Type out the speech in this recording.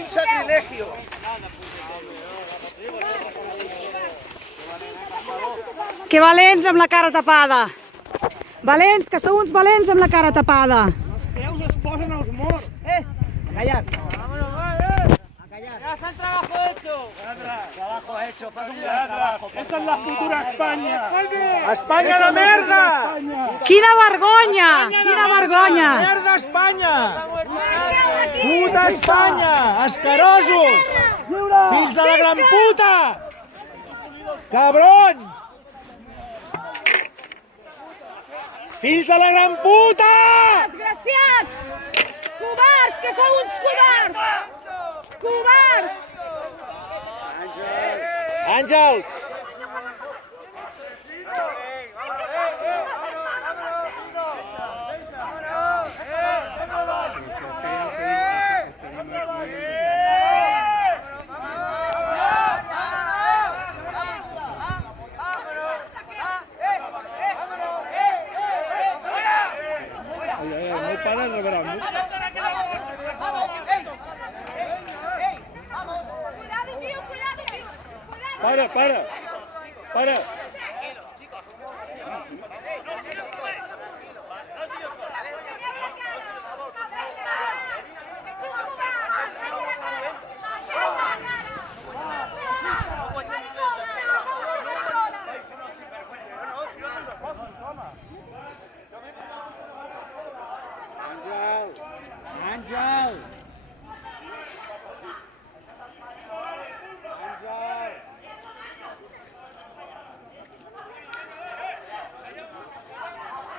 un sacrilegio. Que valents amb la cara tapada. Valents, que sou uns valents amb la cara tapada. Els peus es posen als morts. Callat. Ya está el trabajo hecho. Trabajo hecho, fas un gran trabajo. Esa es la futura España. Espanya de merda! Quina vergonya! Quina vergonya! Merda Espanya! Puta Espanya! Escarosos! Fills de la gran puta! Cabrons! Fills de la gran puta! Desgraciats! Covards, que sou uns covards! Covards! Àngels! No para el reverendo. Para.